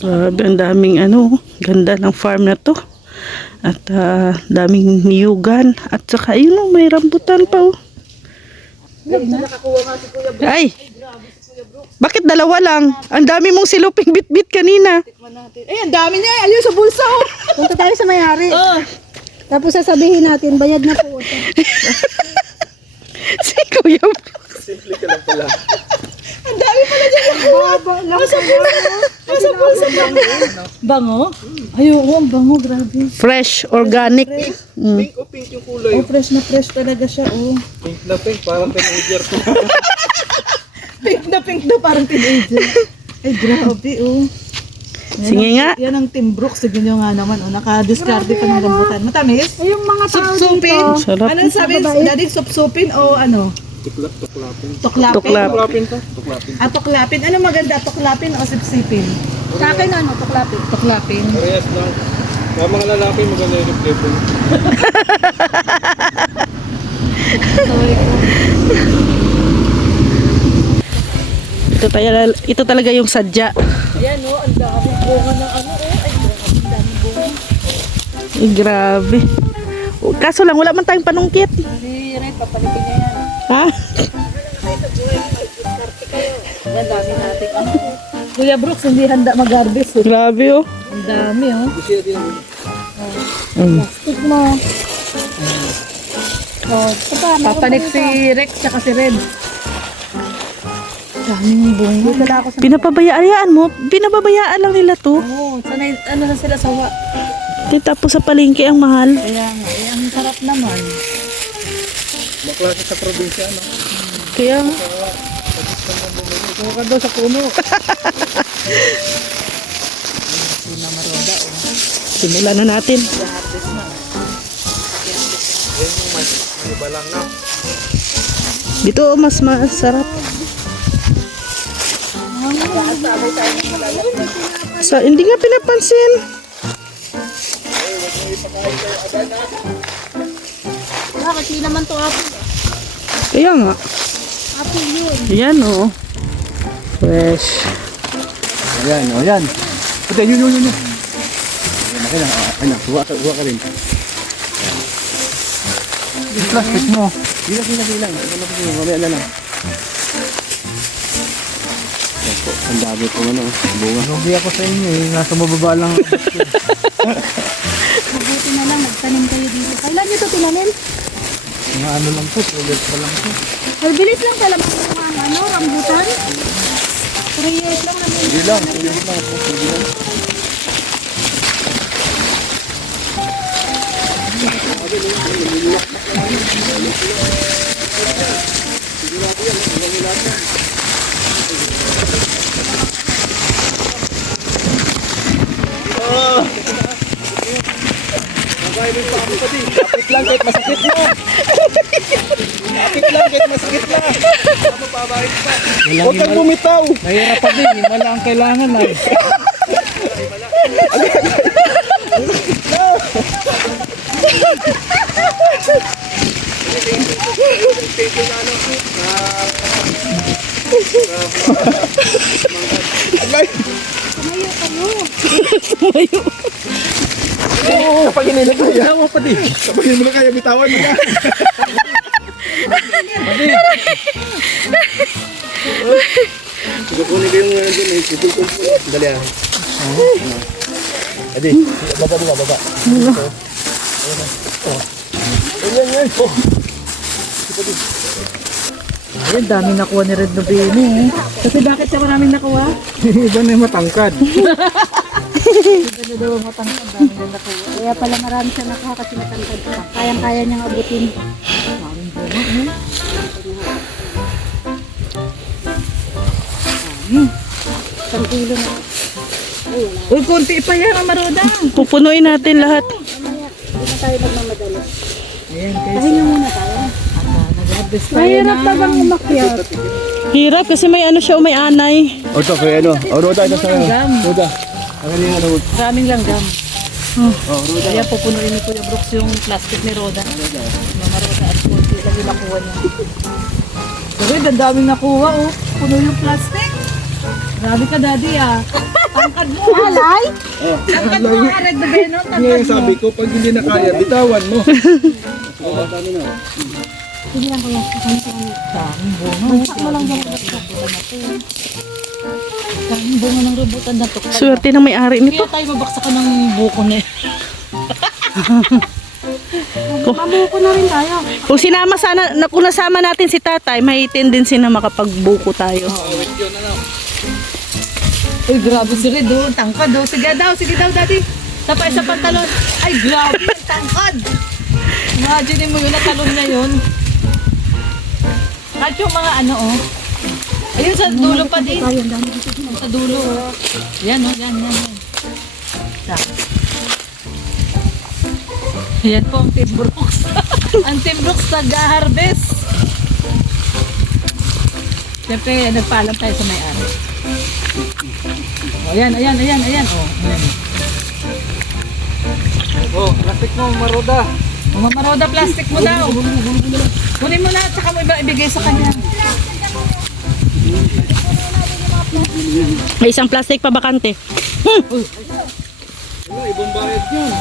Grabe, ang daming ganda ng farm na to. At daming niyugan. At saka yun may rambutan pa oh. Ay! Bakit dalawa lang? Ang dami mong siluping bit-bit kanina. Ay, ang dami niya. Ayun sa bulsa oh. Punta tayo sa may-ari. Tapos sasabihin natin, bayad na po. Si Kuya. Simple ka lang pala. Ang dami pala dyan. Nasa bulsa lang. Bango? Ayoko, ang bango, grabe. Fresh, organic. Pink o pink yung kulay. Oh, fresh na fresh talaga siya, oh. Pink na pink, parang teenager ko. Pink na parang teenager. Ay, grabe oh. Sige nga. Yan ang Team Brooks. Sige nyo nga naman. Oh, naka-discard pa ng rambutan. Matamis? Ay, yung mga tao Supsupin? dito. Sarap. Anong sabi? Daddy, supsupin o ano? Tuklapin. Tuklapin? Tuklapin to? Tuklapin. Ah, tuklapin. Ano maganda? Tuklapin o sipsipin? Sa akin, ano, tuklapin. Tuklapin. Parehas lang. Mga mga lalaki maganda yung flipper. Ito talaga yung sadya. Ayan oh, ang daming bunga ng ano oh. Ay, ang daming bunga. Ay, grabe. Kaso lang, wala man tayong panungkit. Si Red, papalikin niya yan. Ha? Ang dami natin. Ano? Kuya Brooks, hindi handa mag-harvest. Oh. Grabe oh. Ang dami oh. Plastic mo. Oh, ito pa, meron Papanik pa si dito. Rex tsaka si Red. Daming bunga. Dito lang ako sa... Pinababayaan lang nila to. Oo, sanay, ano na sila sawa. Tapos sa palengke ang mahal. Kaya nga, ang sarap naman. Maklase sa probinsya, no? Kaya nga. Kung ka daw sa puno. Simulan na natin. May balang na. Dito mas masarap. Hindi nga pinapansin. Bakit hindi naman to apple? Kaya nga. Apple yun. Ayan oh. Fresh. Ayan, o yan. Pati, yun. Ayan, huwa ka rin. Yung plastic mo. Hilang. Mamaya na lang. Yan po, ang dami po bunga. Lugi ako sa inyo nasa mababa lang. Mabuti na lang, magtanim kayo dito. Kailan nyo ito tinanim? Mga ano lang po, ulit pa lang po. Ay, bilis lang pala mga rambutan. 3 years lang namin. Hindi lang po. Hindi lang. Kapit lang kahit masakit na. Kapit lang kahit masakit na. Huwag kang bumitaw. Mahirap pa din, lima lang ang kailangan ay. Kapag hindi na kaya. Kapag hindi mo na kaya, bitawan mo na. Kukunin ko yung dun eh. Sipulpul po. Dali ah. Adi, baba. Yan. Ayun, dami nakuha ni Red Nobini eh. Kasi bakit siya maraming nakuha? Iba na yung matangkad. Ano daw ang matangkad, dami na nakuha. Kaya pala marami siya nakuha kasi matangkad pa. Kayang-kaya niyang abutin. Isang kilo na. Uy, konti pa yan ang maroda. Pupunuin natin lahat. Mamaya, hindi na tayo magmamadali. Ayan guys, Pahinga muna tayo. nag-harvest tayo Mahirap na. pa bang umakyat? Hirap kasi may siya, may anay. O ito, kaya ano? O, Roda, ito sa Langgam. Roda. Ang galing ano. Maraming langgam. O, Roda. Kaya pupunuin ni Kuya Brooks yung plastic ni Roda. Mama Roda at konti lang yung nakuha niya. Pero ang daming nakuha oh. Puno yung plastic. Grabe ka, Daddy, ah. Tangkad mo. Alay? Tangkad mo, Red de Beno. Tangkad Ngayon mo. sabi ko, pag hindi na kaya, bitawan mo. Sige lang, kuya. Daming bunga. Bagsak mo lang dyan. Daming bunga ng rubutan na to. Swerte ng may-ari nito. Kaya tayo mabaksakan ng buko niya. Mabuko na rin tayo. Kung sinama sana, kung nasama natin si tatay, may tendency na makapagbuko tayo. Uy, grabe si Red, oh. Tangkad, oh. Sige daw, Daddy. Tapay sa pantalon. Ay, grabe, ang tangkad. Imagine mo yun, natalon niya yun. At yung mga ano, oh. Ayun, sa dulo pa din. Sa dulo, oh. Yan, oh, yan. Ta. Yan po ang Team Brooks. Ang Team Brooks nag-harvest. Siyempre, nagpaalam tayo sa may-ari. Oh, ayan. Oh, ayan. Oh, plastic mo, maroda. Mamaroda, plastic mo daw. Kunin mo na at saka mo ibigay sa kanya. May isang plastic pa bakante. Wala, ibang bayad yun.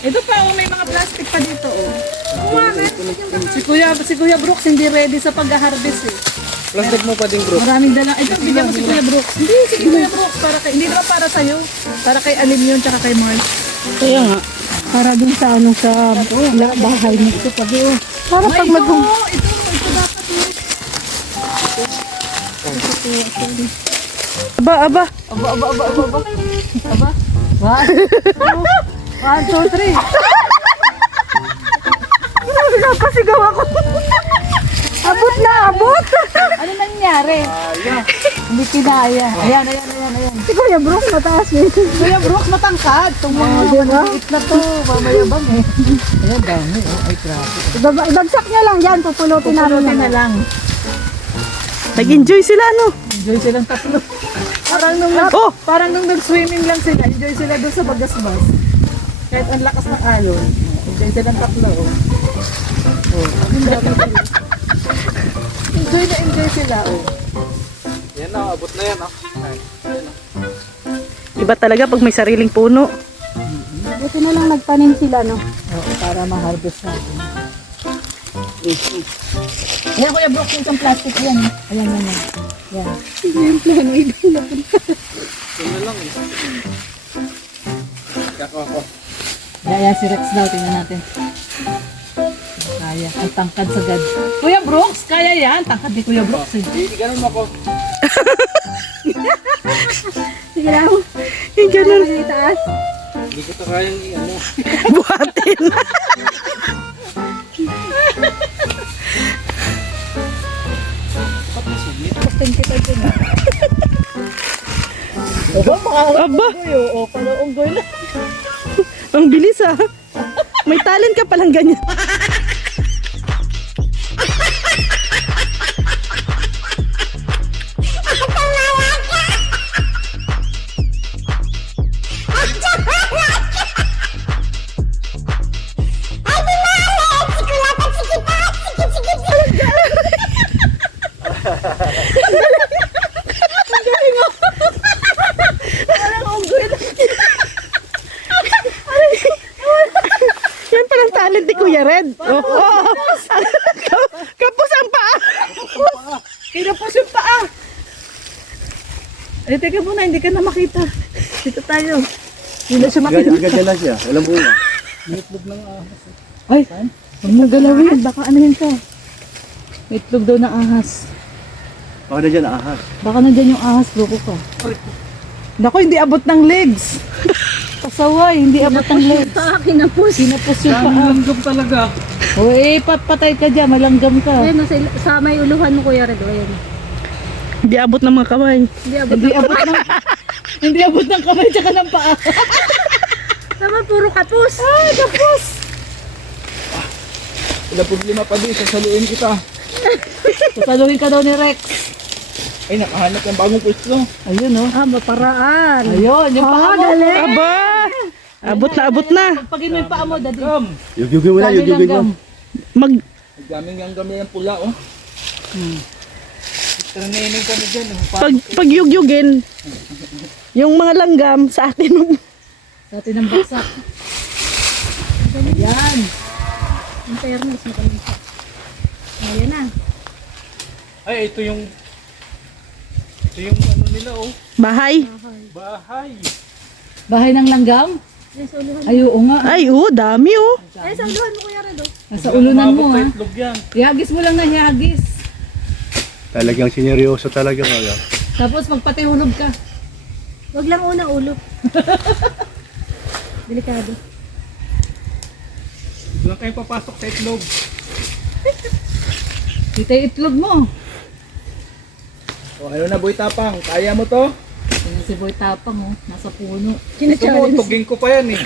Ito pa, oh, may mga plastic pa dito, oh. Si Kuya Brooks hindi ready sa pag-harvest, eh. Plastic mo pa din, bro. Maraming dala. Ito, bigyan mo si Kuya Brooks. Hindi, si Kuya Brooks. Hindi naman para sa'yo. Para kay Alim yun, tsaka kay Mars. Kaya nga. Para dun sa ano sa bahay nito pag yun. Para pag Ito mag- dapat yun. Aba. Aba. 1, 2, 3. Napasigaw ako. Abot. Ano nangyari? Hindi kinaya. Ayan. Si Kuya Brooks mataas eh. Kuya Brooks, matangkad. Itong mga maliit na to. Mamayabang eh. Ayan, dami. Oh, ay, grabe. Ibagsak niya lang yan, pupulutin namin Pupulutin na lang. Nag-enjoy sila, no? Enjoy silang tatlo. Parang nung nag-swimming lang sila, enjoy sila doon sa bagasbas. Kahit ang lakas ng alon, enjoy silang tatlo. Enjoy sila. Yan na, abot na yan. Iba talaga pag may sariling puno. Buti na lang nagtanim sila, no? Oo, para ma-harvest natin. Ayan, Kuya Brooks, yung isang plastic yan. Ayan. Yan. Yung plano, ibang napunta. Yan na lang eh. Ako. Kaya si Rex daw, tingnan natin. Kaya, ang tangkad sa gad. Kuya Brooks, kaya yan. Tangkad ni Kuya Brooks eh. Hindi, ganun ako. Sige lang. Yung ganun. Ang itaas. Hindi ko ito kayang i-ano. Buhatin. Kapten kita dyan. Aba, Aba, o, pala unggoy na. ang bilis ah. May talent ka palang ganyan. Yan palang talent ni Kuya Red. Oh. Kapos ang paa. Kinapos yung paa. Eh, teka muna, hindi ka na makita. Dito tayo. Hindi na siya makita. Agad na siya. Walang bunga. Ay, huwag mo galawin. Baka ano yun ka. May itlog daw ng ahas. Baka na dyan ahas. Baka nandyan yung ahas, loko ka. Naku, hindi abot ng legs. Pasaway, hindi abot ng legs. Kinapos. Kinapos yung paa. Langgam talaga. O eh, patay ka dyan, malanggam ka. Ayan, sa may uluhan mo, Kuya Red. Ayan. Hindi abot ng mga kamay. Hindi abot. Hindi abot ng... hindi abot ng kamay tsaka ng paa. Naman, puro kapos. Ay, kapos! Wala problema pa din, sasaluin kita. Sasaluhin ka daw ni Rex. Ay, nakahanap ng bagong pwesto. Ayun, oh. Ah, maparaan. Ayun, yung paa mo. Aba! Abot na, abot na. Pagpagin mo yung paa mo, daddy. Yugyugin mo na, Dami yugyugin mo. langgam. Mag, Daming ang gamay ang pula, oh. Training kami dyan, oh. pag yugyugin, yung mga langgam sa atin. Sa atin ang baksak. Ayan. Ang fairness mo kami. Ayan na. Ay, ito yung ano nila, oh. Bahay. Bahay. Bahay ng langgam? Ay, sa uluhan. Ay, oo nga. Ay, dami oh. Ay, sa uluhan mo kuya Redo. Nasa ulunan mo, Umabot ha? sa itlog yan. Ihagis mo lang na ihagis. Talagang sineryoso talaga mga. Tapos magpatihulog ka. Wag lang una ulo. Delikado. Doon kayo papasok sa itlog. Kita yung itlog mo. O, ano na, boy tapang? Kaya mo to? Yan si Boy Tapang, oh. Nasa puno. Gusto mo, tugin ko pa yan, eh.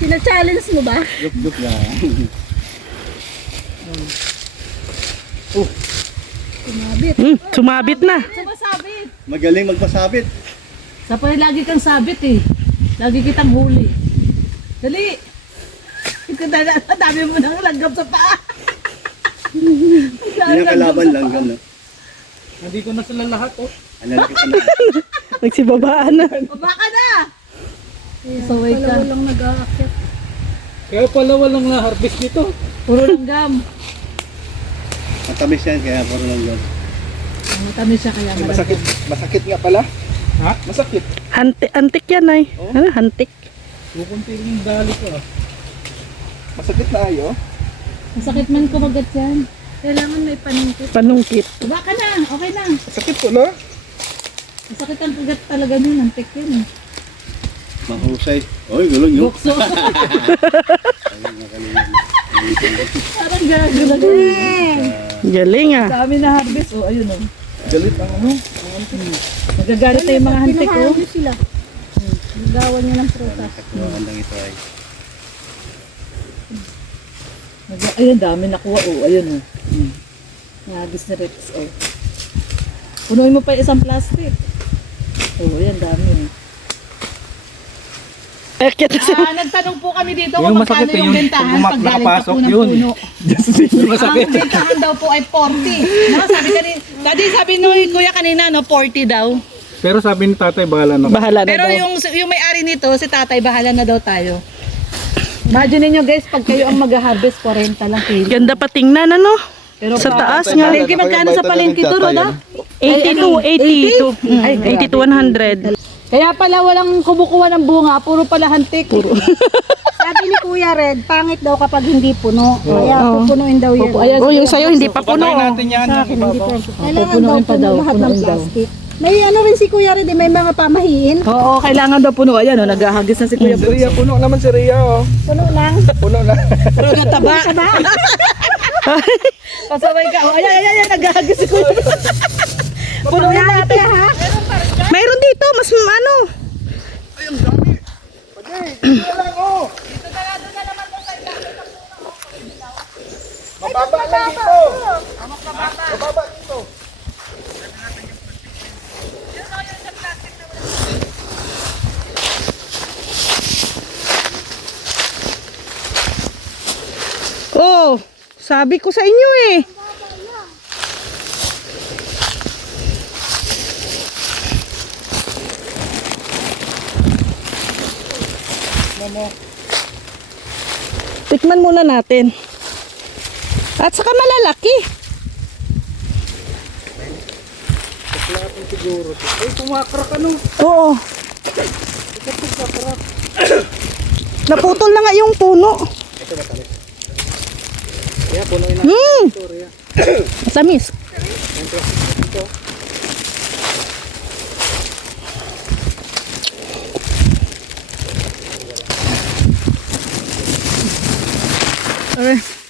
Sina-challenge mo ba? Yugyug na. Kumabit. Sumabit na. Sumasabit. Magaling magpasabit. Sa pa lagi kang sabit, eh. Lagi kitang huli. Dali. Dami mo nang langgam sa paa. Hindi na kalaban lang gano'n. Nandito na sila lahat, oh. Analaki ka na. Nagsibabaan na. Baba ka na. Ayan, Saway ka. pala walang nag-aakyat. Kaya pala walang na-harvest nito. Puro langgam. Matamis yan kaya puro lang gano'n. Matamis siya kaya Masakit, masakit nga pala. Ha? Masakit. Antik yan ay. Ano, antik. Kukunti rin yung dali ko, ah. Masakit na ayo. Masakit man kumagat yan. Kailangan may paningkit. Panungkit. Baba ka na. Okay na. Masakit ko na. Masakit ang kugat talaga nun. Antik yun. Mahusay. Oy, gulong yun. Bukso. Parang gagawin na. Galing ah. Dami na harvest. Oh, ayun oh. Galit ang ano. Magagalit na yung mga hantik oh. Pinuhaan niyo sila. Nagawan niyo ng prutas. Magandang ito ay. Ayun, dami nakuha oh. Ayun oh. Nagis na Rex oh. Punuin mo pa yung isang plastic. Oh, ayan dami oh. Akit na siya. Nagtanong po kami dito Yung kung masakit magkano eh, yung yung bentahan pag pag galing pa nakapasok po ng yun. puno. Yung masakit. Ang bentahan daw po ay 40. No, sabi kanina, Daddy, sabi no, kuya kanina, no, 40 daw. Pero sabi ni tatay, bahala na. Bahala na Pero daw. yung may-ari nito, si tatay, bahala na daw tayo. Imagine niyo guys, pag kayo ang mag-harvest, 40 lang kilo. Ganda pa tingnan ano. Pero Sa pa- taas nga. Palengke, magkano sa palengke to, Roda? 82, 82. Ay, 80 to 100. Kaya pala walang kumukuha ng bunga, puro pala hantik. Sabi ni Kuya Red, pangit daw kapag hindi puno. Kaya Oo. pupunuin daw yan. Ayan, Oh, yung sa'yo hindi pa puno. Patayin oh. natin yan. Sa Yung akin, hindi ibabaw. pa. Kailangan daw Pupunuin pa puno daw, lahat ng punuin daw. plastic. May ano rin si Kuya Red, may mga pamahiin. Oo, kailangan daw puno. Ayan, oh, naghahagis na si Kuya Si Ria, puno naman si Ria, oh. Puno lang. Puno na. Pero nataba. Pasaway ka. Oh, ayan, naghahagis si Kuya. Punuin natin. ha? Mayroon dito, mas ano. Mababa lang dito. Mababa dito. Oh, sabi ko sa inyo eh. Tikman muna natin. At saka malalaki. Ay, kumakrak ano. Oo. Naputol na nga yung puno. Kaya punuin na. Hmm. Matamis. Okay.